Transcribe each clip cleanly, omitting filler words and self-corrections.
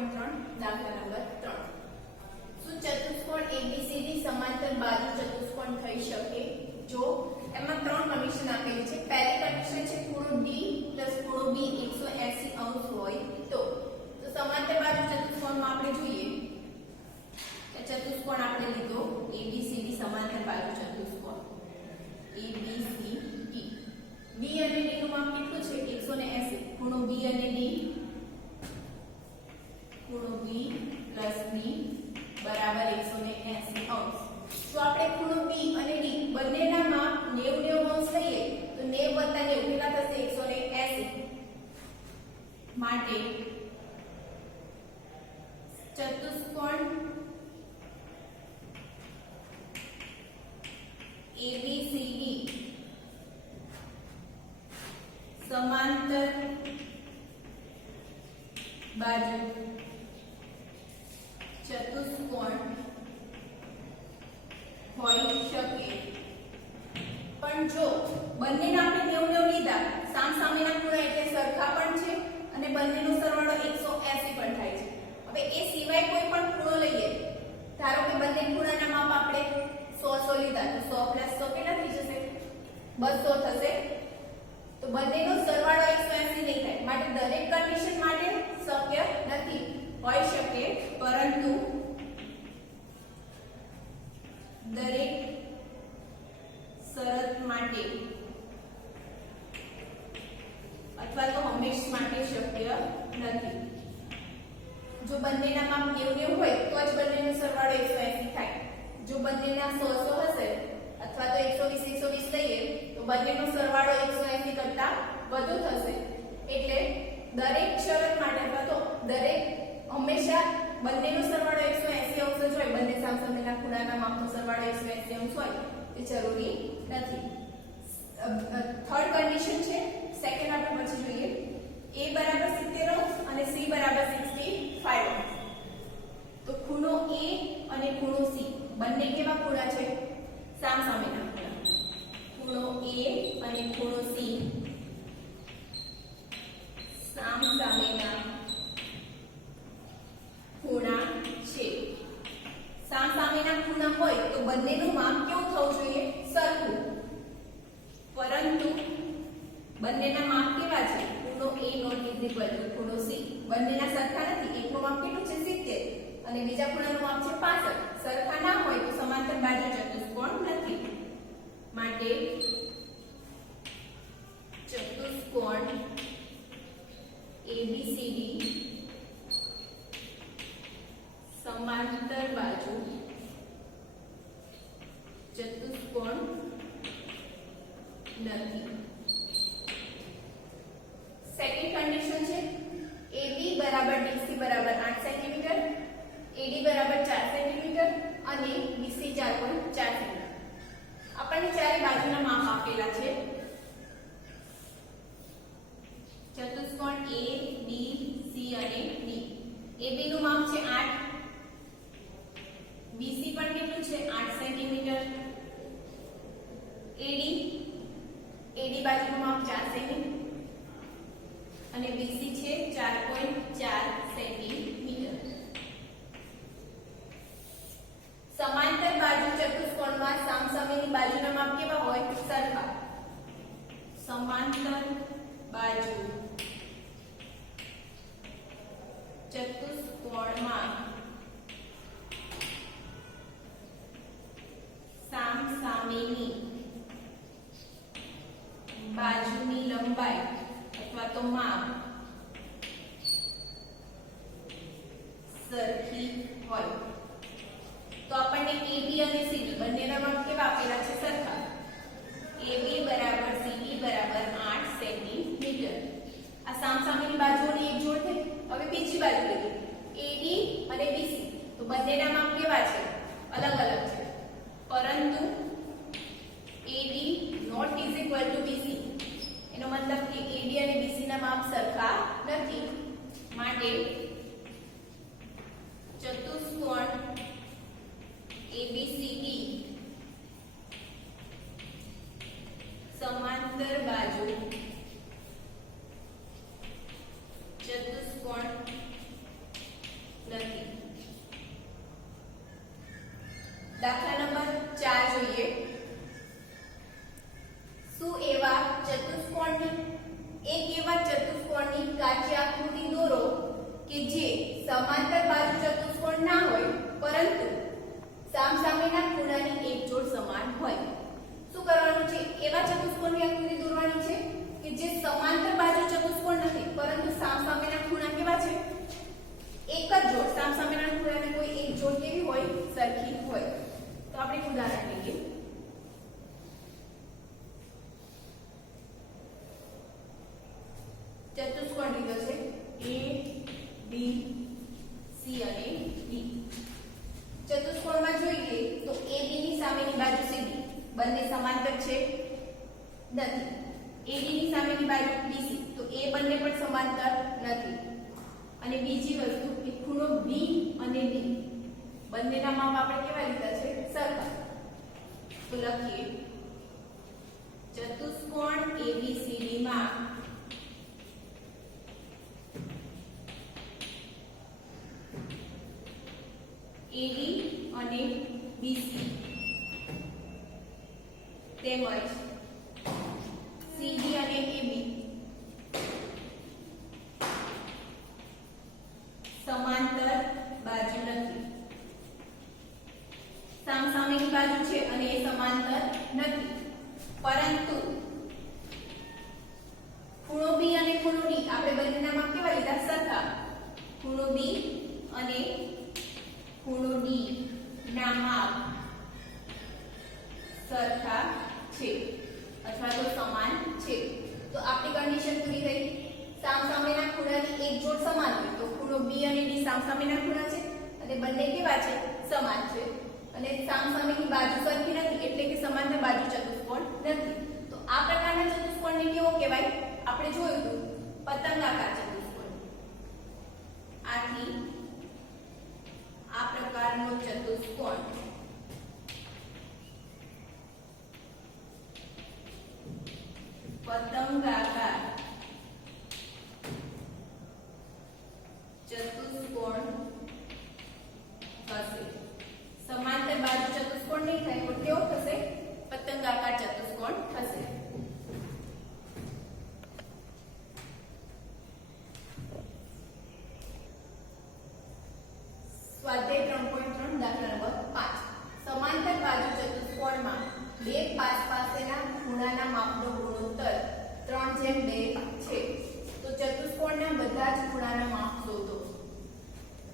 દાખલા નંબર 3 શું ચતુષ્કોણ ABCD સમાંતર બાજુ ચતુષ્કોણ થઈ શકે? જો એમાં ત્રણ કન્ડિશન આપેલી છે. પહેલી કન્ડિશન છે ખૂણો D ખૂણો B 180 અંશ હોય તો સમાંતર બાજુ ચતુષ્કોણમાં આપણે જોઈએ કે ચતુષ્કોણ આપણે લીધો ABCD સમાંતર બાજુ ચતુષ્કોણ ABCD. B અને D નું માપ કેટલું છે? 180. ખૂણો B અને D ખૂણો B plus B બરાબર 180 અંશ. જો આપણે ખૂણો B અને D બંનેના માપ 90 અંશ લઈએ તો 90 + 90 કેટલા થશે? 180. માટે ચતુષ્કોણ ABCD સમાંતર બાજુ ચતુષ્કોણ હોઈ શકે. પણ જો બંનેના આપણે 90 લીધા, સામસામેના ખૂણા એટલે સરખા પણ છે અને બંનેનો સરવાળો 180 પણ થાય છે. હવે એ સિવાય કોઈ પણ ખૂણો લઈએ, ધારો કે બંને ખૂણાના માપ આપણે 100 લીધા તો 100 + 100 કેટલા થઈ જશે? 200 થશે. તો બંનેનો સરવાળો 180 નહીં થાય. માટે દરેક કન્ડિશન માટે શક્ય નથી. હોઈ શકે પરંતુ દરેક શરત માટે અથવા તો હંમેશા માટે શક્ય નથી. જો બંનેના માપ 90 હોય તો જ બંનેનો સરવાળો 180 થાય. જો બંનેના 100 હશે અથવા તો 120 લઈએ તો બંનેનો સરવાળો 180 કરતા વધુ થશે. એટલે દરેક શરત માટે અથવા તો દરેક હંમેશા બંનેનો સરવાળો 180 અંશ જ હોય. બંને સામસામેના ખૂણાના માપનો સરવાળો 180 અંશ હોય તે જરૂરી નથી. થર્ડ કન્ડિશન છે, સેકન્ડ આપણે પછી જોઈએ. A બરાબર 70 અંશ અને C બરાબર 65 અંશ. તો ખૂણો A અને ખૂણો C બંને કેવા ખૂણા છે? સામસામેના ખૂણા. ખૂણો A અને ખૂણો C સામસામેના ખૂણા છે. સામસામેના ખૂણા હોય તો બંનેનું માપ કેવું થવું જોઈએ? સરખું. પરંતુ બંનેના માપ કેવા છે? ખૂણો A ≠ ખૂણો C બંનેના સરખા નથી. એકનું માપ કેટલું છે? 70 અને બીજા ખૂણાનું માપ છે 65. સરખા ના હોય તો સમાંતર બાજુ ચતુષ્કોણ નથી. માટે ચતુષ્કોણ ABCD સમાંતર બાજુ ચતુષ્કોણ નથી. સેકન્ડ કન્ડિશન છે AB બરાબર DC બરાબર 8 સેન્ટીમીટર, AD બરાબર 4 સેન્ટીમીટર અને BC 4.4 સેન્ટીમીટર. આપણને ચારે બાજુના માપ આપેલા છે. ચતુષ્કોણ A B C અને D. AB નું માપ છે 8, BC પણ કેટલું છે? 8 સેન્ટીમીટર, AD બાજુનું માપ 4 સેન્ટીમીટર અને BC છે 4.4 સેન્ટીમીટર. સમાંતર બાજુ ચતુષ્કોણમાં સામસામેની બાજુના માપ કેવા હોય? સરખા. સમાંતર બાજુ ચતુષ્કોણમાં સામસામેની બાજુની લંબાઈ અથવા તો માપ સરખી હોય તો આપણને AB અને CD બંનેના માપ કેવા આપેલા છે? સરખા. AB બરાબર CD બરાબર 8 સેન્ટીમીટર. આ સામસામેની બાજુઓની એક જોડ થઈ. હવે બીજી બાજુ લઈએ AD અને BC. તો બંનેના માપ કેવા છે? અલગ અલગ છે. પરંતુ AD ≠ BC. એનો મતલબ કે AD અને BC ના માપ સરખા નથી. માટે ચતુષ્કોણ ABCD સમાંતર બાજુ ચતુષ્કોણ ચતુષ્કોણની એક એવા ચતુષ્કોણની કાચી આકૃતિ દોરો કે જે સમાંતર બાજુ ચતુષ્કોણ ના હોય પરંતુ સામસામેના ખૂણાની એક જોડ સમાન હોય. શું કરવાનું છે? એવા ચતુષ્કોણની આકૃતિ દોરવાની છે કે જે સમાંતર બાજુ ચતુષ્કોણ નથી પરંતુ સામસામેના ખૂણા કેવા છે? એક જ જોડ. સામસામેના ખૂણાની કોઈ એક જોડ કેવી હોય? સરખી હોય. તો આપણે એક ઉદાહરણ લઈએ. ચતુષ્કોણ લીધો છે A B C અને D. ચતુષ્કોણમાં જોઈએ તો AB ની સામેની બાજુ CD બંને સમાંતર છે નથી. AD ની સામેની બાજુ BC તો એ બંને પણ સમાંતર નથી. અને બીજી વસ્તુ કે ખૂણો B અને D બંનેના માપ આપણે કેવા લીધા છે? સરખા. તો લખીએ ચતુષ્કોણ ABCD માં AD અને BC તેમજ CD અને AB સમાંતર બાજુ નથી. સામસામેની બાજુ છે અને એ સમાંતર નથી. પરંતુ ખૂણો B અને ખૂણો D આપણે બંનેના માપ કેવા લીધા? સરખા. ખૂણો B અને ખૂણો D ના માપ સરખા છે અથવા તો સમાન છે. તો આપણી કન્ડિશન પૂરી થઈ. સામસામેના ખૂણાની એક જોડ સમાન હોય તો ખૂણો B અને D સામસામેના ખૂણા છે અને બંને કેવા છે? સમાન છે. અને સામસામેની બાજુ સરખી નથી એટલે કે સમાંતર બાજુ ચતુષ્કોણ નથી. તો આ પ્રકારના ચતુષ્કોણને કેવો કહેવાય? આપણે જોયું હતું પતંગાકાર ચતુષ્કોણ. આથી આ પ્રકારનો ચતુષ્કોણ પતંગાકાર ચતુષ્કોણ થશે. સમાંતર બાજુ ચતુષ્કોણ નહીં થાય પણ કેવો થશે? પતંગાકાર ચતુષ્કોણ થશે. સ્વાધ્યાય 3.3 દાખલા નંબર 5. સમાંતર બાજુ ચતુષ્કોણમાં બે પાસેના ખૂણાના માપનો ગુણોત્તર 3:2 છે. તો ચતુષ્કોણના બધા જ ખૂણાના માપ શોધો.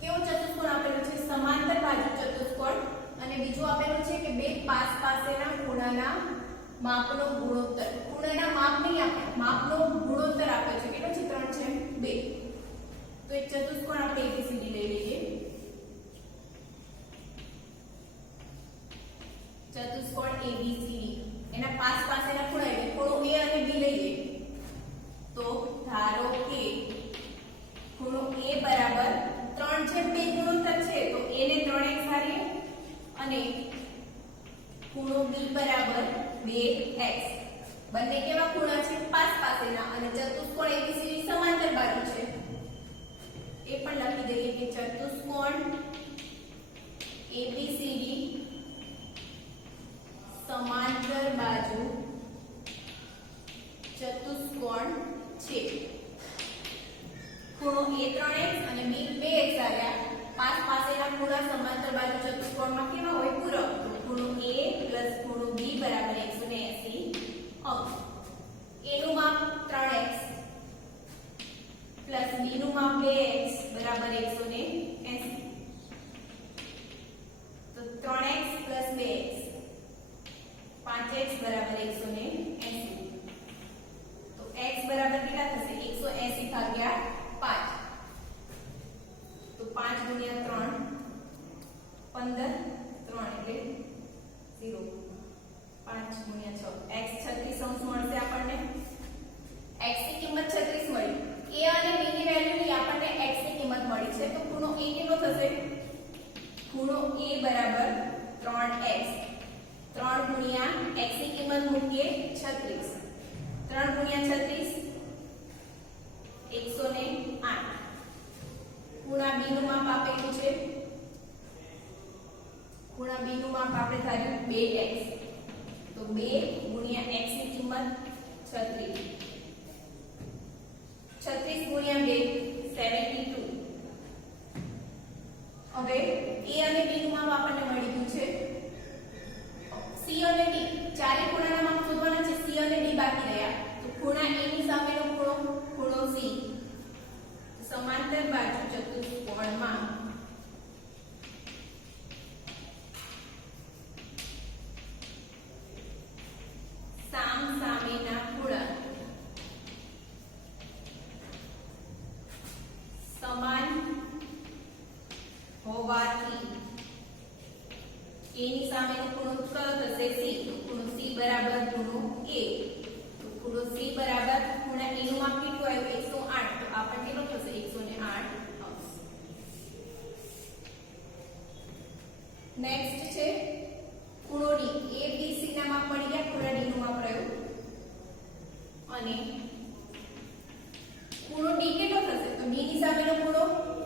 કેવો ચતુષ્કોણ આપેલો છે? સમાંતર બાજુ ચતુષ્કોણ. અને બીજું આપેલું છે કે બે પાસેના ખૂણાના માપનો ગુણોત્તર. ખૂણાના માપ નહીં આપે, માપનો ગુણોત્તર આપ્યો છે. કેટલો છે? 3:2. તો એક ચતુષ્કોણ આપણે ABCD લઈ લઈએ. ચતુષ્કોણ ABCD એના પાસેના ખૂણા એટલે ખૂણો A અને B લઈએ. તો ધારો કે ખૂણો A બરાબર 3:2 ગુણોત્તર છે તો A ને 3x ધારીએ અને ખૂણો B બરાબર 2x. બંને કેવા ખૂણા છે? પાસેના. અને ચતુષ્કોણ ABCD સમાંતર બાજુ છે. એ પણ લખી દઈએ કે ચતુષ્કોણ ABCD સમાંતર બાજુ ચતુષ્કોણ છે. ખૂણો A 3x અને B 2x આવ્યા. પાસેના ખૂણા સમાંતર બાજુ ચતુષ્કોણમાં કેવા હોય? પૂરક. તો ખૂણો A ખૂણો B બરાબર 180 અંશ. A નું માપ 3x B નું માપ 2x બરાબર 180. તો 3x 2x 5x બરાબર 180. તો x બરાબર કેટલા થશે? 180 ભાગ્યા 5. તો 5 ગુણ્યા 3 15 3 એટલે 0. 5 ગુણ્યા 6 x 36 અંશ મળશે આપણને. x ની કિંમત 36 મળી. a અને b ની વેલ્યુ ની આપણને x ની કિંમત મળી છે. તો ખૂણો a કેટલો થશે? ખૂણો a બરાબર 3x. 3 ગુણ્યા x ની કિંમત મૂકીએ 36. 3 ગુણ્યા 36 108. ખૂણા b નું માપ આપેલું છે. ખૂણા b નું માપ આપણે ધાર્યું 2x. તો 2 ગુણ્યા x ની કિંમત 36 નેક્સ્ટ છે ખૂણો ડી. એ બી સી ના માપ મળી ગયા, ખૂણા ડી નું માપ રહ્યું. અને ખૂણો ડી કેટલો થશે? તો ડી ની સામેનો ખૂણો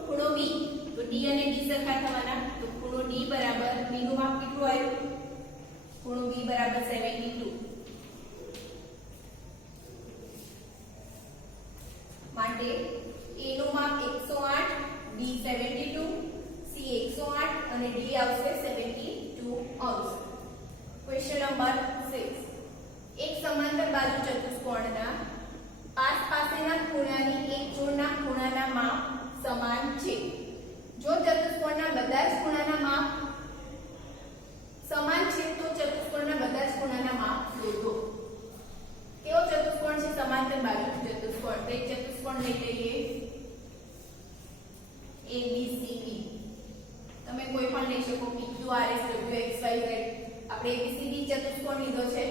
ખૂણો બી. તો ડી અને ડી સરખા થવાના. તો ખૂણો ડી બરાબર બી નું માપ કેટલું આવ્યું? ખૂણો બી બરાબર 72. માટે a નું માપ 108, b 72, c 108 અને d આવશે 72 અંશ. Question number 6. એક સમાંતર બાજુ ચતુષ્કોણના પાસેના ખૂણાની એક જોડના ખૂણાના માપ સમાન છે. જો ચતુષ્કોણના બધા જ ખૂણાના માપ સમાન છે તો ચતુષ્કોણના બધા જ ખૂણાના માપ શોધો. કેવો ચતુષ્કોણ છે? સમાંતર બાજુ ચતુષ્કોણ. તો એક ચતુષ્કોણ લઈ લઈએ ABCD. તમે કોઈ પણ લઈ શકો, PQRSWXYZ. આપણે ABCD ચતુષ્કોણ લીધો છે.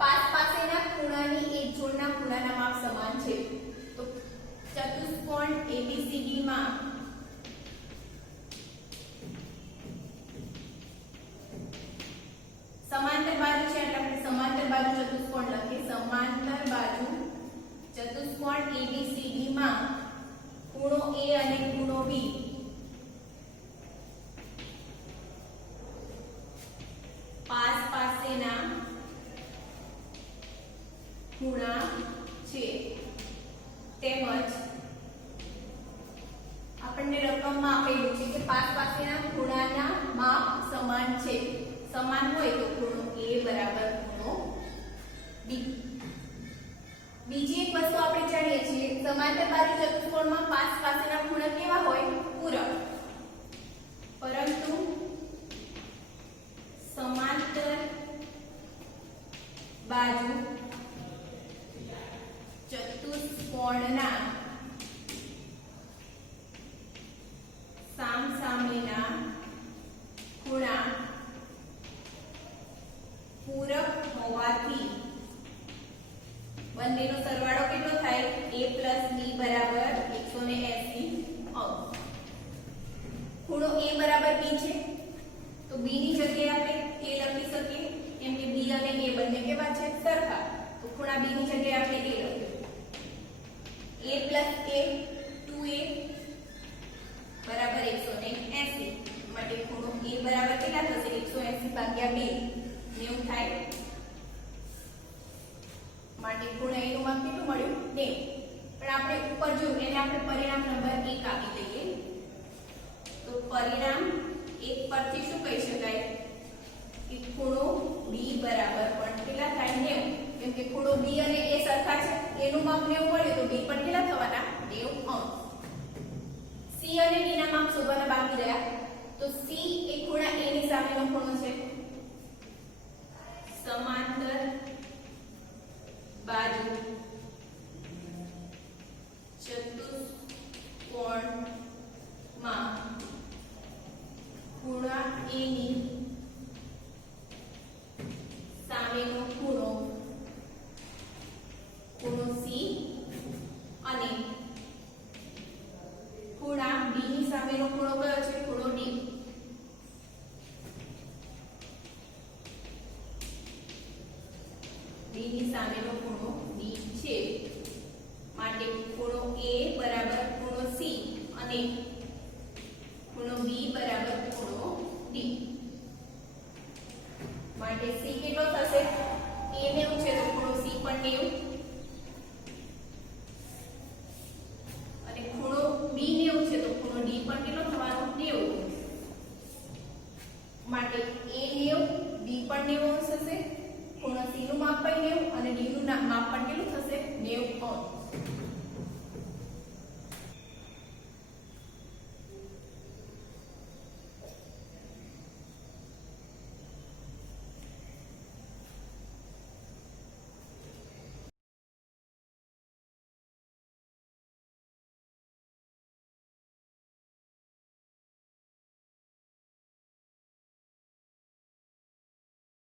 પાસેના ખૂણાની એક જોડના ખૂણાના માપ સમાન છે. તો ચતુષ્કોણ ABCD માં સમાંતર બાજુ છે એટલે આપણે સમાંતર બાજુ ચતુષ્કોણ લખીએ. સમાંતર બાજુ ચતુષ્કોણ ABCD માં ખૂણો A અને ખૂણો B પાસેના ખૂણા છે. તેમજ આપણને રકમમાં આપેલું છે કે પાસેના ખૂણાના માપ સમાન છે. સમાન હોય તો ખૂણો A બરાબર ખૂણો B. બીજી એક વસ્તુ આપણે જાણીએ છીએ, સમાંતર બાજુ ચતુષ્કોણમાં પાસેના ખૂણા કેવા હોય? પૂરક. પરંતુ સમાંતર બાજુ ચતુષ્કોણના સામસામેના ખૂણા પૂરક હોવાથી બંનેનો સરવાળો કેટલો થાય? a + b બરાબર 180 અંશ. ખૂણો a બરાબર b છે તો b ની જગ્યાએ આપણે a લખી શકીએ, કેમ કે b અને a બંને કેવા છે? સરખા. તો ખૂણા b ની જગ્યાએ આપણે a લખીએ. a + a 2a બરાબર 180. માટે ખૂણો a બરાબર કેટલા થશે? 180 ભાગ્યા 2 90 થાય. માટે ખૂણા a નું માપ કેટલું મળ્યું? 90. પણ આપણે ઉપર જોયું એને આપણે પરિણામ નંબર 1 આપી દઈએ. તો પરિણામ 1 પરથી શું કહી શકાય કે ખૂણો b બરાબર પણ કેટલા થાય? 90. કેમ કે ખૂણો b અને a સરખા છે. a નું માપ 90 મળ્યું તો b પણ કેટલા થવાના? 90 અંશ. c અને d ના માપ શોધવાના બાકી રહ્યા. તો c એ ખૂણા a ની સામેનો ખૂણો છે. સમાંતર બાજુ ચતુષ્કોણમાં ખૂણા a ની સામેનો ખૂણો C અને ખૂણા b ની સામેનો ખૂણો કયો છે? ખૂણો D. b ની સામેનો ખૂણો D છે. માટે ખૂણો A બરાબર ખૂણો C અને ખૂણો B બરાબર ખૂણો D. માટે C કેટલો થશે? A 90 છે તો ખૂણો C પણ 90 અને ખૂણો B 90 છે તો ખૂણો D પણ કેટલો થવાનો? 90. માટે A 90, B પણ 90 અંશ થશે. ખૂણો C નું માપ પણ 90 અને D નું માપ પણ કેટલું થશે? 90 અંશ.